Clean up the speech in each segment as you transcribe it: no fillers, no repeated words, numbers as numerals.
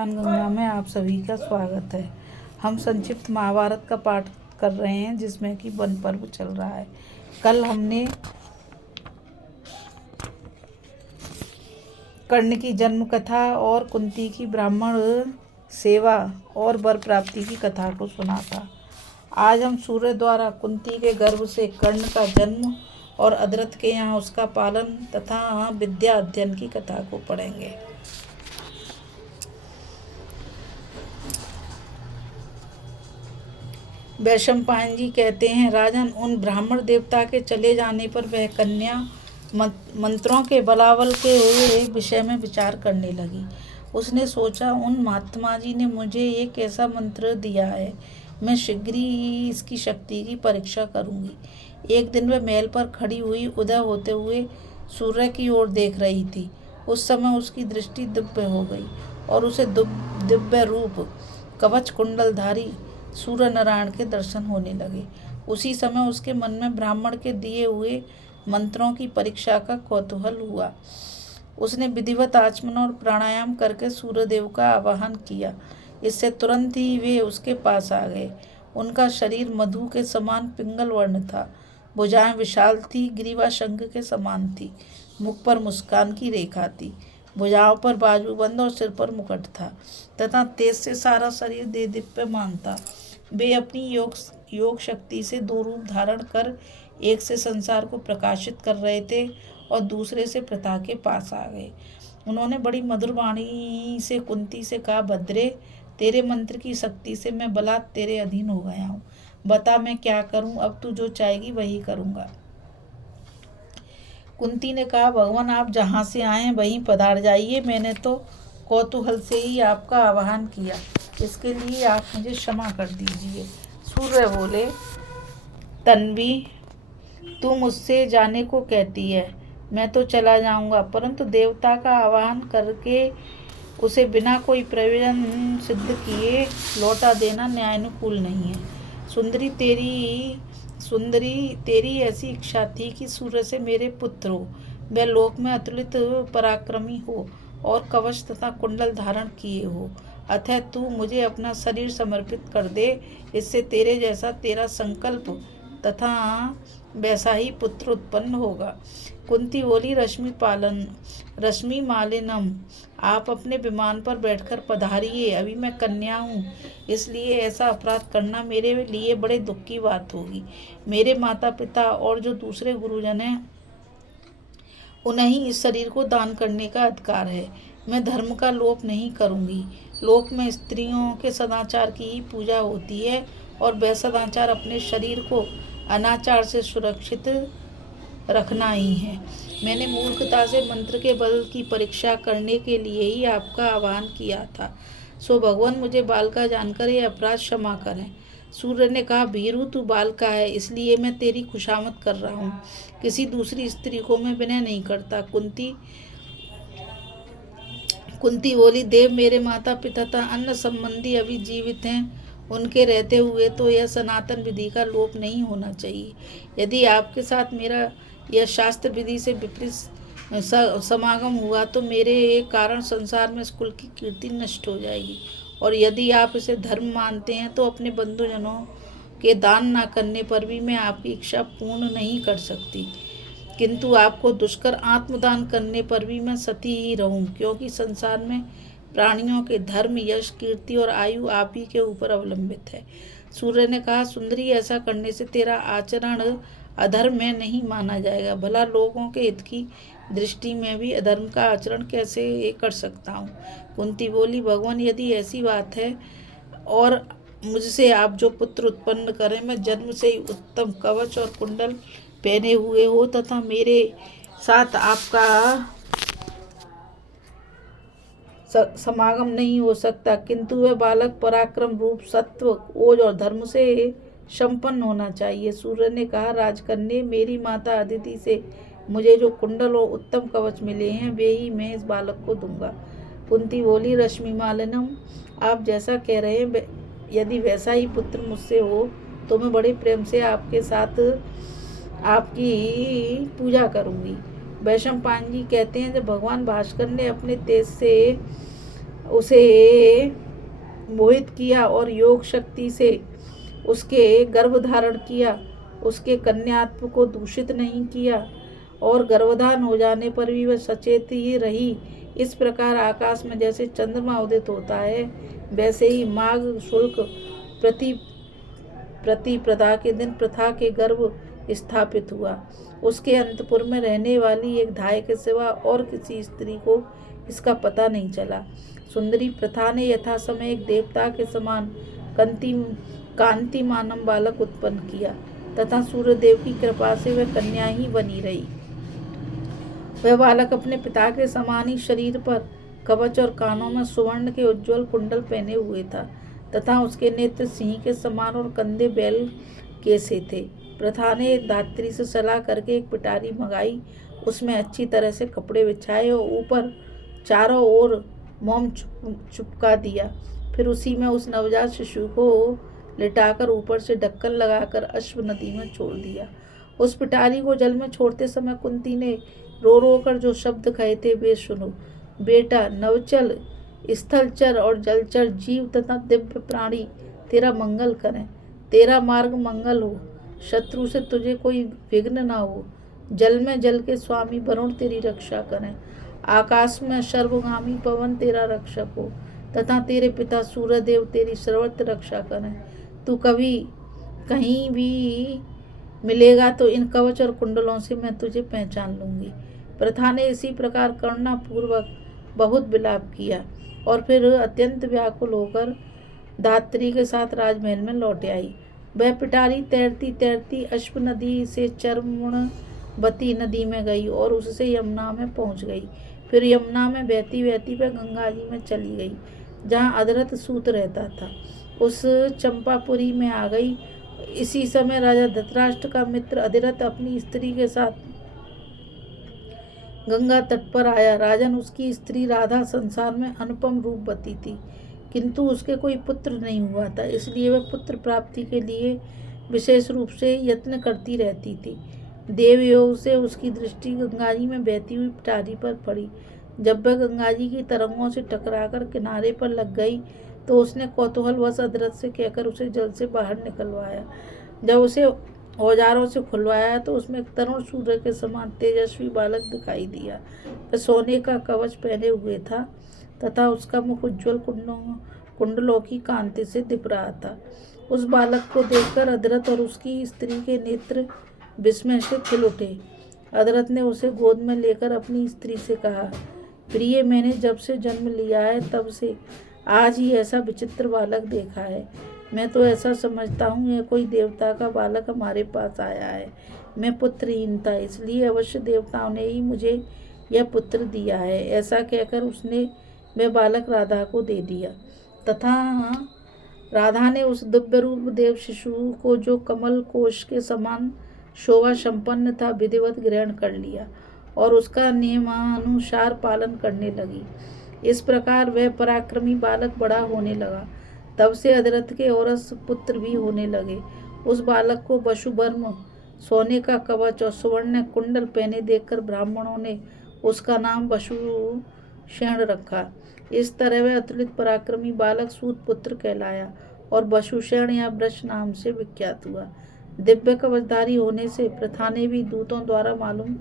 गंगा में आप सभी का स्वागत है। हम संक्षिप्त महाभारत का पाठ कर रहे हैं जिसमें कि वन पर्व चल रहा है। कल हमने कर्ण की जन्म कथा और कुंती की ब्राह्मण सेवा और वर प्राप्ति की कथा को सुना था। आज हम सूर्य द्वारा कुंती के गर्भ से कर्ण का जन्म और अदरथ के यहाँ उसका पालन तथा विद्या अध्ययन की कथा को पढ़ेंगे। वैशंपायन जी कहते हैं, राजन, उन ब्राह्मण देवता के चले जाने पर वह कन्या मंत्रों के बलाबल के हुए विषय में विचार करने लगी। उसने सोचा, उन महात्मा जी ने मुझे एक ऐसा मंत्र दिया है, मैं शीघ्र ही इसकी शक्ति की परीक्षा करूंगी। एक दिन वह महल पर खड़ी हुई उदय होते हुए सूर्य की ओर देख रही थी। उस समय उसकी दृष्टि दिव्य हो गई और उसे दिव्य रूप कवच कुंडलधारी सूर्य नारायण के दर्शन होने लगे। उसी समय उसके मन में ब्राह्मण के दिए हुए मंत्रों की परीक्षा का कौतूहल हुआ। उसने विधिवत आचमन और प्राणायाम करके सूर्यदेव का आवाहन किया। इससे तुरंत ही वे उसके पास आ गए। उनका शरीर मधु के समान पिंगल वर्ण था, भुजाएं विशाल थी, ग्रीवा शंख के समान थी, मुख पर मुस्कान की रेखा थी, भुजाओं पर बाजूबंद और सिर पर मुकुट था तथा तेज से सारा शरीर दीप्यमान था। वे अपनी योग शक्ति से दो रूप धारण कर एक से संसार को प्रकाशित कर रहे थे और दूसरे से प्रथा के पास आ गए। उन्होंने बड़ी मधुर वाणी से कुंती से कहा, भद्रे, तेरे मंत्र की शक्ति से मैं बलात् तेरे अधीन हो गया हूँ। बता मैं क्या करूँ, अब तू जो चाहेगी वही करूँगा। कुंती ने कहा, भगवान, आप जहाँ से आए हैं वहीं पधार जाइए। मैंने तो कौतूहल से ही आपका आह्वान किया, इसके लिए आप मुझे क्षमा कर दीजिए। सूर्य बोले, तन्वी, तू मुझसे जाने को कहती है, मैं तो चला जाऊंगा, परंतु देवता का आह्वान करके उसे बिना कोई प्रयोजन सिद्ध किए लौटा देना न्यायानुकूल नहीं है। सुंदरी, तेरी ऐसी इच्छा थी कि सूर्य से मेरे पुत्र हो, वह लोक में अतुलित पराक्रमी हो और कवच तथा कुंडल धारण किए हो। अतः तू मुझे अपना शरीर समर्पित कर दे, इससे तेरे जैसा तेरा संकल्प तथा वैसा ही पुत्र उत्पन्न होगा। कुंती बोली, रश्मि मालिनम, आप अपने विमान पर बैठकर पधारिए। अभी मैं कन्या हूँ, इसलिए ऐसा अपराध करना मेरे लिए बड़े दुख की बात होगी। मेरे माता पिता और जो दूसरे गुरुजन हैं, उन्हें ही इस शरीर को दान करने का अधिकार है। मैं धर्म का लोप नहीं करूँगी। लोक में स्त्रियों के सदाचार की ही पूजा होती है और वह सदाचार अपने शरीर को अनाचार से सुरक्षित रखना ही है। मैंने मूर्खता से मंत्र के बल की परीक्षा करने के लिए ही आपका आह्वान किया था। सो भगवान, मुझे बालका जानकर यह अपराध क्षमा करें। सूर्य ने कहा, भीरू, तू बालका है, इसलिए मैं तेरी खुशामद कर रहा हूँ। किसी दूसरी स्त्री को मैं विनय नहीं करता। कुंती बोली, देव, मेरे माता पिता तथा अन्य संबंधी अभी जीवित हैं। उनके रहते हुए तो यह सनातन विधि का लोप नहीं होना चाहिए। यदि आपके साथ मेरा यह शास्त्र विधि से विपरीत समागम हुआ तो मेरे कारण संसार में इस कुल की कीर्ति नष्ट हो जाएगी। और यदि आप इसे धर्म मानते हैं तो अपने बंधुजनों के दान न करने पर भी मैं आपकी इच्छा पूर्ण नहीं कर सकती, किंतु आपको दुष्कर आत्मदान करने पर भी मैं सती ही रहूं, क्योंकि संसार में प्राणियों के धर्म, यश, कीर्ति और आयु आप ही के ऊपर अवलंबित है। सूर्य ने कहा, सुंदरी, ऐसा करने से तेरा आचरण अधर्म में नहीं माना जाएगा। भला लोगों के हित की दृष्टि में भी अधर्म का आचरण कैसे कर सकता हूँ। कुंती बोली, भगवान, यदि ऐसी बात है और मुझसे आप जो पुत्र उत्पन्न करें, मैं जन्म से ही उत्तम कवच और कुंडल पहने हुए हो तथा मेरे साथ आपका समागम नहीं हो सकता, किंतु वह बालक पराक्रम, रूप, सत्व, ओज और धर्म से संपन्न होना चाहिए। सूर्य ने कहा, राजकन्या, मेरी माता अदिति से मुझे जो कुंडल और उत्तम कवच मिले हैं वे ही मैं इस बालक को दूंगा। कुंती बोली, रश्मि मालिनम, आप जैसा कह रहे हैं, यदि वैसा ही पुत्र मुझसे हो तो मैं बड़े प्रेम से आपके साथ आपकी पूजा करूंगी। वैशंपायन जी कहते हैं, जब भगवान भास्कर ने अपने तेज से उसे मोहित किया और योग शक्ति से उसके गर्भ धारण किया, उसके कन्यात्व को दूषित नहीं किया और गर्भधान हो जाने पर भी वह सचेत ही रही। इस प्रकार आकाश में जैसे चंद्रमा उदित होता है, वैसे ही माघ शुल्क प्रतिपदा के दिन प्रथा के गर्भ स्थापित हुआ। उसके अंतपुर में रहने वाली एक धाय के सिवा और किसी स्त्री को इसका पता नहीं चला। सुंदरी प्रथा ने यथा समय एक देवता के समान कांतिमानम बालक उत्पन्न किया तथा सूर्यदेव की कृपा से वह कन्या ही बनी रही। वह बालक अपने पिता के समान ही शरीर पर कवच और कानों में सुवर्ण के उज्ज्वल कुंडल पहने हुए था तथा उसके नेत्र सिंह के समान और कंधे बैल के से थे। प्रथा ने धात्री से सलाह करके एक पिटारी मंगाई, उसमें अच्छी तरह से कपड़े बिछाए और ऊपर चारों ओर मोम चुपका दिया। फिर उसी में उस नवजात शिशु को लिटाकर ऊपर से ढक्कन लगाकर अश्व नदी में छोड़ दिया। उस पिटारी को जल में छोड़ते समय कुंती ने रो रो कर जो शब्द कहे थे वे सुनो। बेटा, नवचल, स्थलचर और जलचर जीव तथा दिव्य प्राणी तेरा मंगल करें, तेरा मार्ग मंगल हो, शत्रु से तुझे कोई विघ्न ना हो। जल में जल के स्वामी वरुण तेरी रक्षा करें, आकाश में सर्वगामी पवन तेरा रक्षक हो तथा तेरे पिता सूर्यदेव तेरी सर्वत्र रक्षा करें। तू कभी कहीं भी मिलेगा तो इन कवच और कुंडलों से मैं तुझे पहचान लूंगी। प्रथा ने इसी प्रकार करुणा पूर्वक बहुत विलाप किया और फिर अत्यंत व्याकुल होकर धात्री के साथ राजमहल में लौट आई। वह पिटारी तैरती तैरती अश्व नदी से चर्मणवती नदी में गई और उससे यमुना में पहुंच गई। फिर यमुना में बहती बहती वह गंगा जी में चली गई जहाँ अधरथ सूत रहता था। उस चंपापुरी में आ गई। इसी समय राजा धृतराष्ट्र का मित्र अधिरथ अपनी स्त्री के साथ गंगा तट पर आया। राजन, उसकी स्त्री राधा संसार में अनुपम रूपवती थी, किंतु उसके कोई पुत्र नहीं हुआ था, इसलिए वह पुत्र प्राप्ति के लिए विशेष रूप से यत्न करती रहती थी। देवयोग से उसकी दृष्टि गंगा जी में बहती हुई पिटारी पर पड़ी। जब वह गंगा जी की तरंगों से टकराकर किनारे पर लग गई तो उसने कौतूहलवश अधिरथ से कहकर उसे जल से बाहर निकलवाया। जब उसे औजारों से खुलवाया तो उसमें एक तरुण सूर्य के समान तेजस्वी बालक दिखाई दिया। वह सोने का कवच पहने हुए था तथा उसका मुख उज्ज्वल कुंडलों की कांति से दिख रहा था। उस बालक को देखकर अधिरथ और उसकी स्त्री के नेत्र विस्मय से खिल उठे। अधिरथ ने उसे गोद में लेकर अपनी स्त्री से कहा, प्रिय, मैंने जब से जन्म लिया है तब से आज ही ऐसा विचित्र बालक देखा है। मैं तो ऐसा समझता हूँ यह कोई देवता का बालक हमारे पास आया है। मैं पुत्रहीन था, इसलिए अवश्य देवताओं ने ही मुझे यह पुत्र दिया है। ऐसा कहकर उसने वह बालक राधा को दे दिया तथा राधा ने उस दिव्य रूप देव शिशु को, जो कमल कोश के समान शोभा संपन्न था, विधिवत ग्रहण कर लिया और उसका नियमानुसार पालन करने लगी। इस प्रकार वह पराक्रमी बालक बड़ा होने लगा। तब से अधिरथ के औरस पुत्र भी होने लगे। उस बालक को वसुवर्म, सोने का कवच और सुवर्ण कुंडल पहने देखकर ब्राह्मणों ने उसका नाम वसुसेन रखा। इस तरह वह अतुलित पराक्रमी बालक सूत पुत्र कहलाया और वसुसेन या वृष नाम से विख्यात हुआ। दिव्य कवचधारी होने से प्रथा ने भी दूतों द्वारा मालूम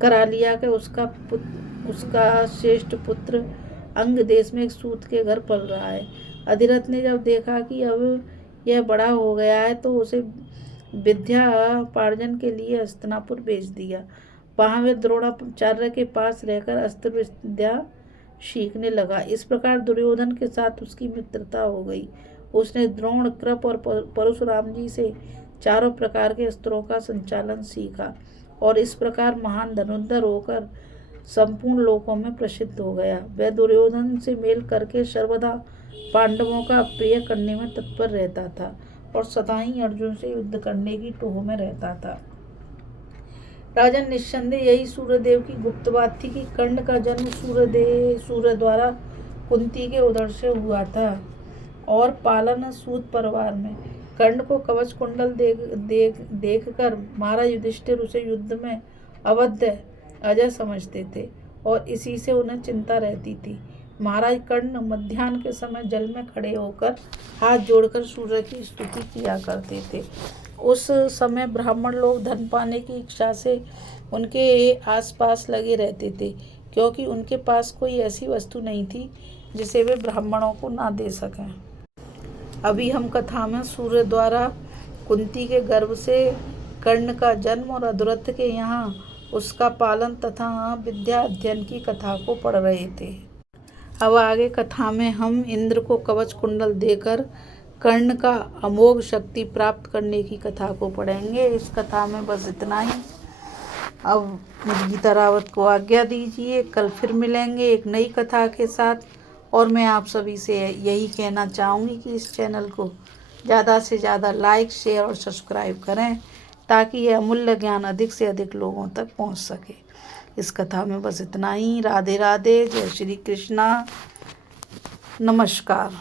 करा लिया कि उसका श्रेष्ठ पुत्र अंग देश में एक सूत के घर पल रहा है। अधिरथ ने जब देखा कि अब यह बड़ा हो गया है तो उसे विद्यापार्जन के लिए हस्तिनापुर भेज दिया। वहाँ वह द्रोणाचार्य के पास रहकर अस्त्र विद्या सीखने लगा। इस प्रकार दुर्योधन के साथ उसकी मित्रता हो गई। उसने द्रोण, कृप और परशुराम जी से चारों प्रकार के अस्त्रों का संचालन सीखा और इस प्रकार महान धनुर्धर होकर संपूर्ण लोकों में प्रसिद्ध हो गया। वह दुर्योधन से मेल करके सर्वदा पांडवों का प्रिय करने में तत्पर रहता था और सदा ही अर्जुन से युद्ध करने की टोह में रहता था। राजन, निस्संदेह यही सूर्यदेव की गुप्त बात थी कि कर्ण का जन्म सूर्य द्वारा कुंती के उदर से हुआ था और पालन सूत परिवार में। कर्ण को कवच कुंडल देख कर महाराज युधिष्ठिर उसे युद्ध में अवध्य अजय समझते थे और इसी से उन्हें चिंता रहती थी। महाराज कर्ण मध्याह्न के समय जल में खड़े होकर हाथ जोड़कर सूर्य की स्तुति किया करते थे। उस समय ब्राह्मण लोग धन पाने की इच्छा से उनके आसपास लगे रहते थे, क्योंकि उनके पास कोई ऐसी वस्तु नहीं थी जिसे वे ब्राह्मणों को ना दे सकें। अभी हम कथा में सूर्य द्वारा कुंती के गर्भ से कर्ण का जन्म और अधुरथ के यहाँ उसका पालन तथा विद्या अध्ययन की कथा को पढ़ रहे थे। अब आगे कथा में हम इंद्र को कवच कुंडल देकर कर्ण का अमोघ शक्ति प्राप्त करने की कथा को पढ़ेंगे। इस कथा में बस इतना ही। अब मुझे गीता रावत को आज्ञा दीजिए, कल फिर मिलेंगे एक नई कथा के साथ। और मैं आप सभी से यही कहना चाहूँगी कि इस चैनल को ज़्यादा से ज़्यादा लाइक, शेयर और सब्सक्राइब करें, ताकि यह अमूल्य ज्ञान अधिक से अधिक लोगों तक पहुँच सके। इस कथा में बस इतना ही। राधे राधे, जय श्री कृष्णा, नमस्कार।